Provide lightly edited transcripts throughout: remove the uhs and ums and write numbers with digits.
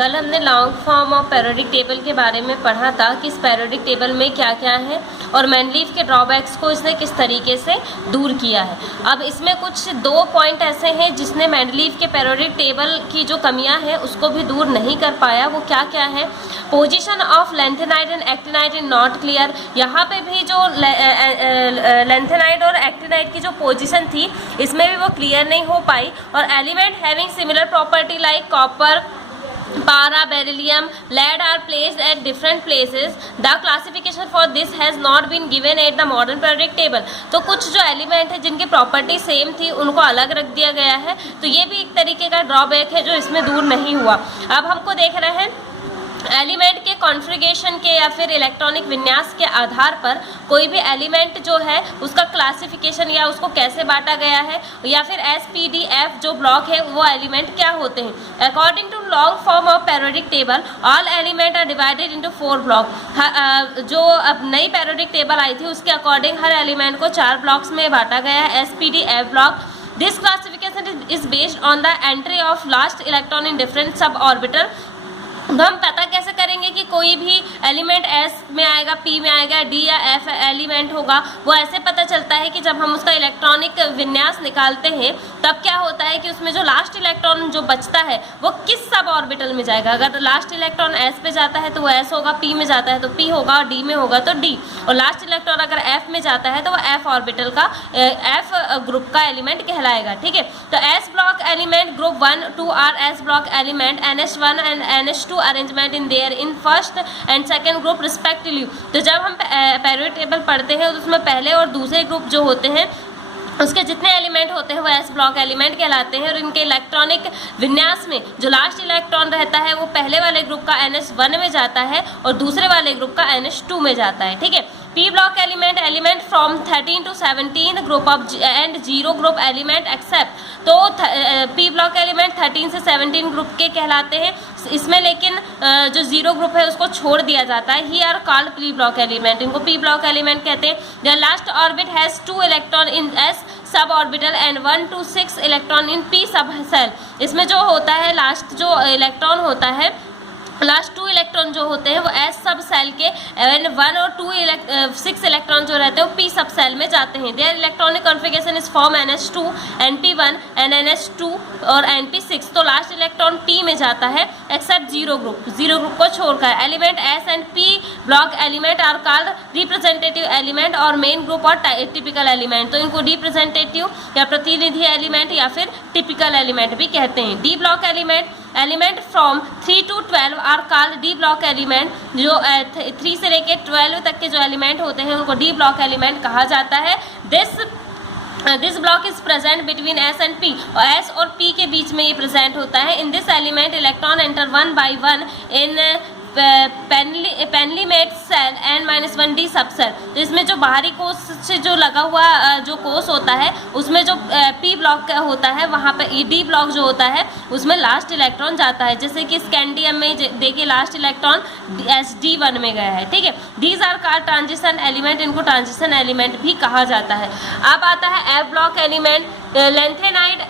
कल हमने long form of periodic table के बारे में पढ़ा था कि इस पीरियोडिक टेबल में क्या क्या है और मेंडलीव के ड्रॉबैक्स को इसने किस तरीके से दूर किया है। अब इसमें कुछ दो पॉइंट ऐसे हैं जिसने मेंडलीव के पीरियोडिक टेबल की जो कमियां हैं उसको भी दूर नहीं कर पाया। वो क्या क्या है? Position of lanthanide and actinide in not clear. यहाँ पे भी जो लेंथेनाइड और एक्टिनाइड की जो पोजीशन थी इसमें भी वो क्लियर नहीं हो पाई। और element having similar property like copper, para, beryllium, lead are placed at different places. The classification for this has not been given at the modern periodic table. तो कुछ जो एलिमेंट है जिनकी प्रॉपर्टी सेम थी उनको अलग रख दिया गया है, तो ये भी एक तरीके का ड्रॉबैक है जो इसमें दूर नहीं हुआ। अब हमको देख रहे हैं एलिमेंट के कॉन्फ़िगरेशन के या फिर इलेक्ट्रॉनिक विन्यास के आधार पर कोई भी एलिमेंट जो है उसका क्लासिफिकेशन या उसको कैसे बांटा गया है या फिर SPDF जो ब्लॉक है वो एलिमेंट क्या होते हैं। According to long form of periodic table all element are divided into 4 block. जो अब नई पीरियोडिक टेबल आई थी उसके अकॉर्डिंग हर एलिमेंट को 4 ब्लॉक्स में बांटा गया है, SPDF block. This classification is based on the entry of last electron in different sub orbital. तो हम पता कैसे करेंगे कि कोई भी एलिमेंट S में आएगा, P में आएगा, D या F एलिमेंट होगा? वो ऐसे पता चलता है कि जब हम उसका इलेक्ट्रॉनिक विन्यास निकालते हैं तब क्या होता है कि उसमें जो लास्ट इलेक्ट्रॉन जो बचता है वो किस सब ऑर्बिटल में जाएगा। अगर लास्ट इलेक्ट्रॉन S पे जाता है तो वो S होगा, P में जाता है तो P होगा और D में होगा तो D, और लास्ट इलेक्ट्रॉन अगर F में जाता है तो वो F ऑर्बिटल का F ग्रुप का एलिमेंट कहलाएगा। ठीक है, तो S block element group 1, 2 are S block element NH1 and NH2 arrangement in their in first and second group respectively. तो जब हम पीरियोडिक टेबल पढ़ते हैं तो उसमें पहले और दूसरे ग्रुप जो होते हैं उसके जितने एलिमेंट होते हैं वो S ब्लॉक एलिमेंट कहलाते हैं। और इनके इलेक्ट्रॉनिक विन्यास में जो लास्ट इलेक्ट्रॉन रहता है वो पहले वाले ग्रुप का NH1 में जाता है और दूसरे वाले ग्रुप का NH2 में जाता है। ठीक है, P block element from 13 to 17 group of and 0 group element except. तो P ब्लॉक एलिमेंट 13 से 17 ग्रुप के कहलाते हैं। इसमें लेकिन जो 0 ग्रुप है उसको छोड़ दिया जाता है। He are called P block element, इनको P ब्लॉक एलिमेंट कहते हैं। The last orbit has 2 electron in S sub orbital and 1 to 6 electron in P sub shell. इसमें जो होता है लास्ट जो इलेक्ट्रॉन होता है, लास्ट 2 इलेक्ट्रॉन जो होते हैं वो S सब सेल के, एंड 1 और 6 इलेक्ट्रॉन जो रहते हैं वो P सब सेल में जाते हैं। Their electronic configuration is form NH2 NP1 and NH2 और NP6। तो लास्ट इलेक्ट्रॉन P में जाता है एक्सेप्ट 0 ग्रुप को छोड़कर। Element S and P block element are called representative element और मेन ग्रुप और टिपिकल एलिमेंट। तो इनको रिप्रेजेंटेटिव या प्रतिनिधि एलिमेंट या फिर टिपिकल एलिमेंट भी कहते हैं। D block element from 3 to 12 are called D block element. जो 3 से लेके 12 तक के जो एलिमेंट होते हैं उनको D ब्लॉक एलिमेंट कहा जाता है। This block is present between S and P, और S और P के बीच में ये प्रेजेंट होता है। In this element electron enter 1 by 1 in penultimate shell N-1D subshell. तो इसमें जो बाहरी कोष से जो लगा हुआ जो कोष होता है उसमें जो P ब्लॉक का होता है वहाँ पे D ब्लॉक जो होता है उसमें लास्ट इलेक्ट्रॉन जाता है। जैसे कि स्कैंडियम में देखिए लास्ट इलेक्ट्रॉन SD1 में गया है। ठीक है, these are called transition element, इनको ट्रांजिशन एलिमेंट भी कहा जाता है। अब आता है F ब्लॉक एलिमेंट। लेंथेनाइड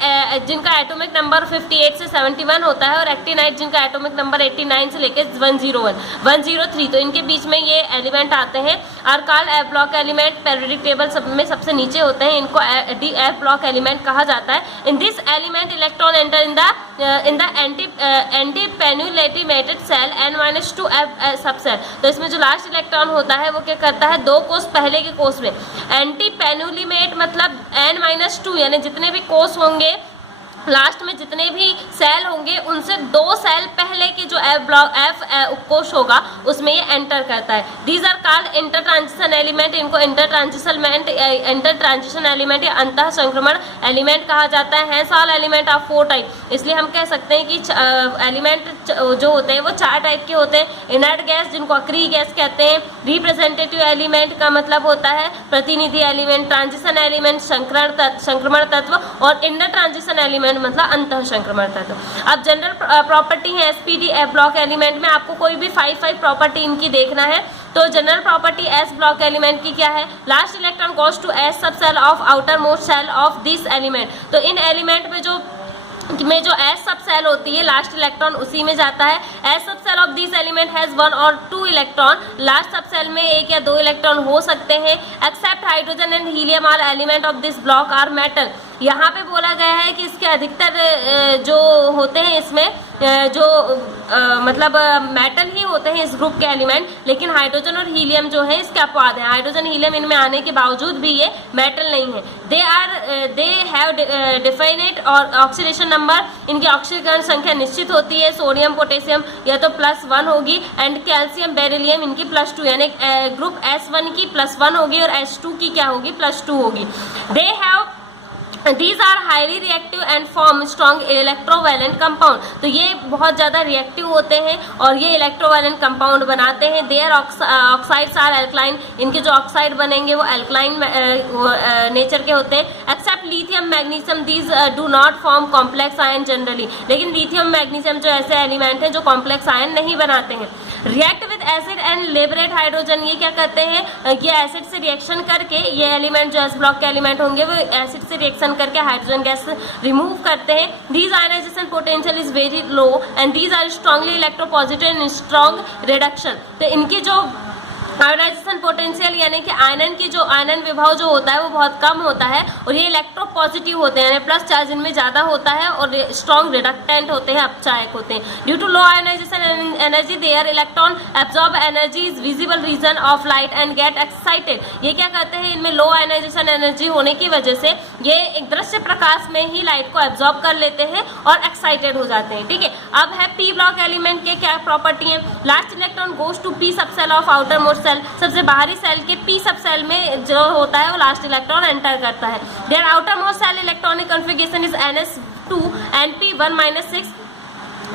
जिनका एटॉमिक नंबर 58 से 71 होता है और एक्टिनाइड जिनका एटॉमिक नंबर 89 से लेकर 103, तो इनके बीच में ये एलिमेंट आते हैं। Are called F block element. Periodic table सब में सबसे नीचे होते हैं, इनको F ब्लॉक एलिमेंट कहा जाता है। In this element electron enter in the antepenultimate shell N-2 F subshell. तो इसमें जो लास्ट इलेक्ट्रॉन होता है वो क्या करता है, 2 कोष पहले के कोष में, एंटी पेन्युलिमेट मतलब N-2 यानी जितने भी कोष होंगे लास्ट में जितने भी सेल होंगे उनसे 2 सेल पहले के जो F उपकोष होगा उसमें ये एंटर करता है। These are called inter transition element, इनको इंटर ट्रांजिशन एलिमेंट या अंतः संक्रमण एलिमेंट कहा जाता है। Hence all element of 4 type, इसलिए हम कह सकते हैं कि एलिमेंट जो होते हैं वो 4 टाइप के होते हैं। इनर्ट गैस जिनको अक्रिय गैस कहते हैं, रिप्रेजेंटेटिव एलिमेंट का मतलब होता है प्रतिनिधि एलिमेंट, ट्रांजिशन एलिमेंट संक्रमण तत्व, और इंटर ट्रांजिशन एलिमेंट मतलब अंतः संक्रमण तत्व। अब जनरल प्रॉपर्टी है SPDF ब्लॉक एलिमेंट में, आपको कोई भी 5 प्रॉपर्टी इनकी देखना है। तो general property S block element की क्या है, last electron goes to S sub shell of outer most shell of this element. तो इन एलिमेंट में जो में जो एस सब सेल होती है लास्ट इलेक्ट्रॉन उसी में जाता है। S sub shell of this element has 1 और 2 इलेक्ट्रॉन, लास्ट सब सेल में 1 या 2 इलेक्ट्रॉन हो सकते हैं। Except hydrogen and helium are element of this block are metal. यहाँ पे बोला गया है कि इसके अधिकतर जो होते हैं इसमें मतलब मेटल ही होते हैं इस ग्रुप के एलिमेंट, लेकिन हाइड्रोजन और हीलियम जो है इसके अपवाद है। हाइड्रोजन हीलियम इनमें आने के बावजूद भी ये मेटल नहीं है। दे हैव डिफाइनेट और ऑक्सीडेशन नंबर, इनकी ऑक्सीकरण संख्या निश्चित होती है। सोडियम पोटेशियम या तो +1 होगी एंड कैल्शियम बेरिलियम इनकी +2, यानी ग्रुप S1 की +1 होगी और S2 की क्या होगी +2 होगी। They have These are highly reactive and form strong electrovalent compound। तो ये बहुत ज़्यादा रिएक्टिव होते हैं और ये इलेक्ट्रोवैलेंट कंपाउंड बनाते हैं। Their oxides are alkaline, इनके जो ऑक्साइड बनेंगे वो अल्कलाइन नेचर के होते हैं। Except lithium magnesium, these do not form complex ion generally। लेकिन लिथियम मैग्नीशियम जो ऐसे एलिमेंट हैं जो कॉम्प्लेक्स आयन नहीं बनाते हैं। React with acid and liberate hydrogen, ये क्या करते हैं, ये एसिड से रिएक्शन करके ये एलिमेंट जो एस ब्लॉक के एलिमेंट होंगे वो एसिड से रिएक्शन करके हाइड्रोजन गैस रिमूव करते हैं। These ionization potential is very low and these are strongly electropositive and strong reduction. तो इनकी जो आयनाइजेशन पोटेंशियल यानी कि आयनन की जो आयनन विभव जो होता है वो बहुत कम होता है और ये इलेक्ट्रोपॉजिटिव होते हैं, यानी प्लस चार्ज इनमें ज़्यादा होता है और स्ट्रॉन्ग रिडक्टेंट होते हैं, अपचायक होते हैं। Due to low ionization energy their electron absorb energy is visible region of light and get excited. ये क्या करते हैं, इनमें लो आयनाइजेशन एनर्जी होने की वजह से ये एक दृश्य प्रकाश में ही लाइट को एब्जॉर्ब कर लेते हैं और एक्साइटेड हो जाते हैं। ठीक है, अब है पी ब्लॉक एलिमेंट के क्या प्रॉपर्टी है। Last electron goes to P sub shell of outer most shell, सबसे बाहरी सेल के पी सब सेल में जो होता है वो लास्ट इलेक्ट्रॉन एंटर करता है। Their outer most shell electronic configuration is NS2 Np1-6।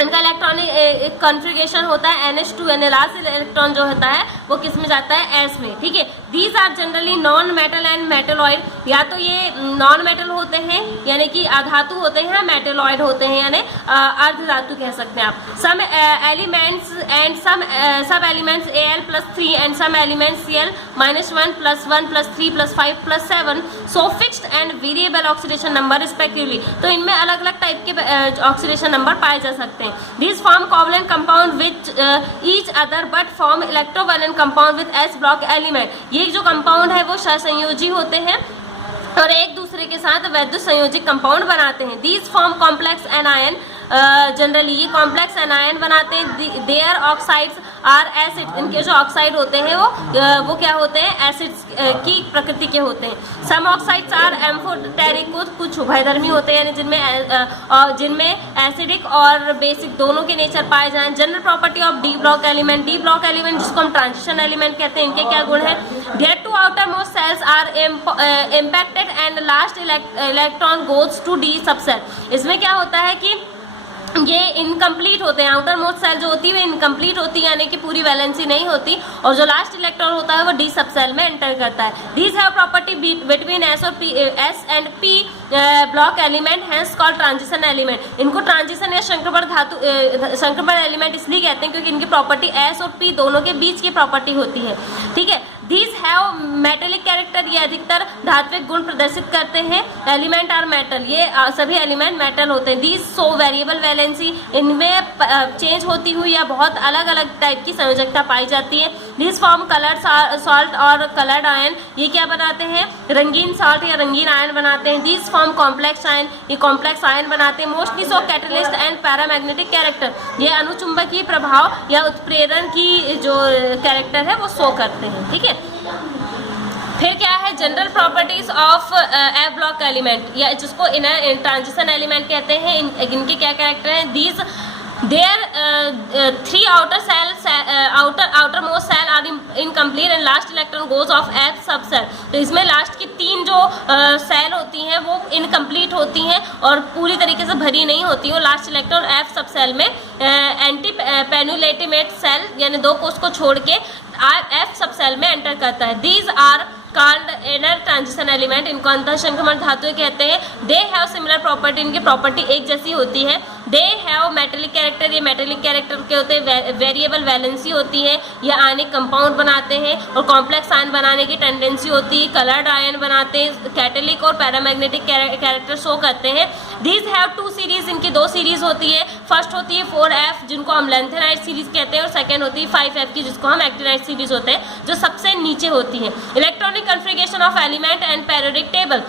इनका इलेक्ट्रॉनिक कॉन्फ़िगरेशन होता है NH2, यानी लास्ट इलेक्ट्रॉन जो होता है वो किस में जाता है S में। ठीक है, these are generally non metal and metalloid, या तो ये नॉन मेटल होते हैं यानी कि अधातु होते हैं, मेटेलॉइड होते हैं यानी अर्धधातु कह सकते हैं आप। Some elements and sub elements Al+3 and some elements Cl-1 +1 +3 +5 +7 so fixed and variable oxidation number respectively. तो इनमें अलग अलग टाइप के ऑक्सीडेशन नंबर पाए जा सकते हैं। These form covalent compound with each other but form electrovalent compound with S block element। ये जो कंपाउंड है वो सहसंयोजी होते हैं और एक दूसरे के साथ वैद्युत संयोजी कंपाउंड बनाते हैं। These form complex anion, generally ये कॉम्प्लेक्स एनायन बनाते हैं। देयर ऑक्साइड्स आर एसिड, इनके जो ऑक्साइड होते हैं वो क्या होते हैं, एसिड्स की प्रकृति के होते हैं। सम ऑक्साइड्स आर एम्फोटेरिक, कुछ उभयधर्मी होते हैं यानी जिनमें एसिडिक और बेसिक दोनों के नेचर पाए जाएं। General property of D block element, D block element जिसको हम ट्रांजिशन एलिमेंट कहते हैं, इनके क्या गुण है। Their two outer most shells are impacted and last electron goes to D subshell. इसमें क्या होता है कि ये इनकम्प्लीट होते हैं, आउटर मोस्ट सेल जो होती है इनकम्प्लीट होती है यानी कि पूरी वैलेंसी नहीं होती, और जो लास्ट इलेक्ट्रॉन होता है वो डी सब सेल में एंटर करता है। These have property between S और P, S and P block element hence called transition element. इनको ट्रांजिशन या संक्रमण एलिमेंट इसलिए कहते हैं क्योंकि इनकी प्रॉपर्टी एस और पी दोनों के बीच की प्रॉपर्टी होती है। ठीक है, दीज हैव मेटेलिक कैरेक्टर, ये अधिकतर धात्विक गुण प्रदर्शित करते हैं। एलिमेंट आर मेटल, ये सभी एलिमेंट मेटल होते हैं। दीज सो वेरिएबल वैलेंसी, इनमें चेंज होती हुई या बहुत अलग अलग टाइप की संयोजकता पाई जाती है। दीज फॉर्म कलर्ड सॉल्ट और कलर्ड आयन, ये क्या बनाते हैं, रंगीन सॉल्ट या रंगीन आयन बनाते हैं। दीज फॉर्म कॉम्प्लेक्स आयन, ये कॉम्प्लेक्स आयन बनाते हैं। Mostly so catalyst and paramagnetic character, ये अनुचुंबकीय प्रभाव या उत्प्रेरण की जो कैरेक्टर है वो शो करते हैं। ठीक है, फिर क्या है general properties of F block element, या जिसको इनर ट्रांजिशन एलिमेंट कहते हैं। इनके क्या कैरेक्टर हैं, these their three outer shell outer most shell are incomplete and last electron goes of F sub shell. तो इसमें लास्ट की तीन जो सेल होती हैं वो इनकम्प्लीट होती हैं और पूरी तरीके से भरी नहीं होती है। Last electron F sub cell में एंटी पेनुलेटिमेट सेल यानी दो कोष को छोड़ के एफ सब सेल में एंटर करता है। These are called inner transition element, इनको अंतः संक्रमण धातु कहते हैं। दे हैव सिमिलर प्रॉपर्टी, इनकी प्रॉपर्टी एक जैसी होती है। दे हैव मेटेलिक कैरेक्टर, ये मेटेलिक कैरेक्टर के होते हैं, वेरिएबल वैलेंसी होती है, ये आयनिक कंपाउंड बनाते हैं और कॉम्प्लेक्स आयन बनाने की टेंडेंसी होती है, कलर्ड आयन बनाते हैं, कैटेलिक और पैरामैग्नेटिक कैरेक्टर शो करते हैं। दीज हैव टू सीरीज, इनकी दो सीरीज होती है, फर्स्ट होती है 4F जिनको हम लेंथेनाइड सीरीज कहते हैं और सेकेंड होती है 5F की जिसको हम एक्टिनाइड सीरीज होते हैं, जो सबसे नीचे होती है। Electronic configuration of element and periodic table,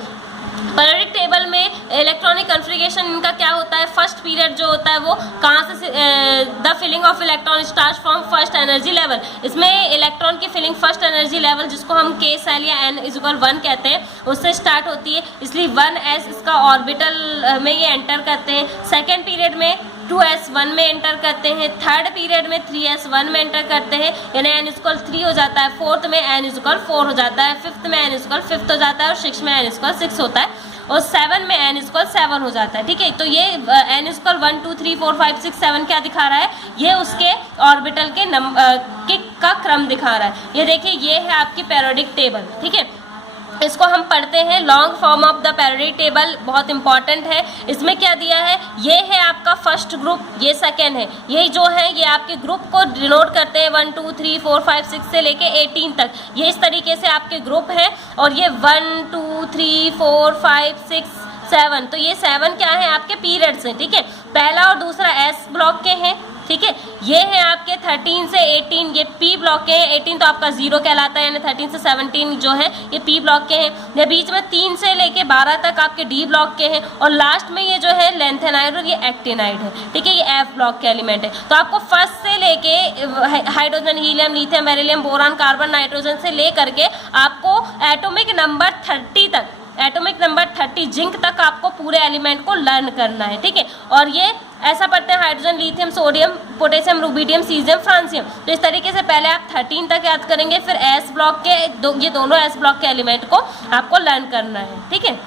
periodic table में इलेक्ट्रॉनिक कन्फिगरेशन इनका क्या होता है, फर्स्ट पीरियड जो होता है वो कहाँ से, the filling of electron start from first energy level, इसमें इलेक्ट्रॉन की फिलिंग फर्स्ट एनर्जी लेवल जिसको हम k सेल या n=1 कहते हैं उससे स्टार्ट होती है, इसलिए 1s इसका ऑर्बिटल में ये एंटर करते हैं। सेकेंड पीरियड में 2s 1 में एंटर करते हैं, थर्ड पीरियड में 3s 1 में एंटर करते हैं, यानी n=3 हो जाता है, फोर्थ में n=4 हो जाता है, फिफ्थ में n=5 हो जाता है और सिक्स में n=6 होता है और 7 में n=7 हो जाता है। ठीक है, तो ये n=1 2 3 4 5 6 7 क्या दिखा रहा है, ये उसके ऑर्बिटल के का क्रम दिखा रहा है। ये देखिए ये है आपकी पीरियोडिक टेबल। ठीक है, इसको हम पढ़ते हैं long form of the periodic table, बहुत इंपॉर्टेंट है। इसमें क्या दिया है, ये है आपका फर्स्ट ग्रुप, ये सेकेंड है, ये जो है ये आपके ग्रुप को डिनोट करते हैं 1 2 3 4 5 6 से लेके 18 तक, ये इस तरीके से आपके ग्रुप हैं और ये 1 2 3 4 5 6 7, तो ये 7 क्या है आपके पीरियड्स हैं। ठीक है, पहला और दूसरा एस ब्लॉक के हैं। ठीक है, ये है आपके 13 से 18, ये पी ब्लॉक के हैं, 18 तो आपका 0 कहलाता है, यानी 13 से 17 जो है ये पी ब्लॉक के हैं। ये बीच में 3 से लेके 12 तक आपके डी ब्लॉक के हैं और लास्ट में ये जो है लेंथेनाइड और ये एक्टिनाइड है। ठीक है, ये एफ ब्लॉक के एलिमेंट है। तो आपको फर्स्ट से लेके hydrogen, helium, lithium, beryllium, boron, carbon, nitrogen से ले करके आपको एटॉमिक नंबर 30 तक, एटॉमिक नंबर 30 जिंक तक आपको पूरे एलिमेंट को लर्न करना है। ठीक है, और ये ऐसा पढ़ते हैं hydrogen, lithium, sodium, potassium, rubidium, caesium, francium. तो इस तरीके से पहले आप 13 तक याद करेंगे, फिर एस ब्लॉक के ये दोनों एस ब्लॉक के एलिमेंट को आपको लर्न करना है। ठीक है।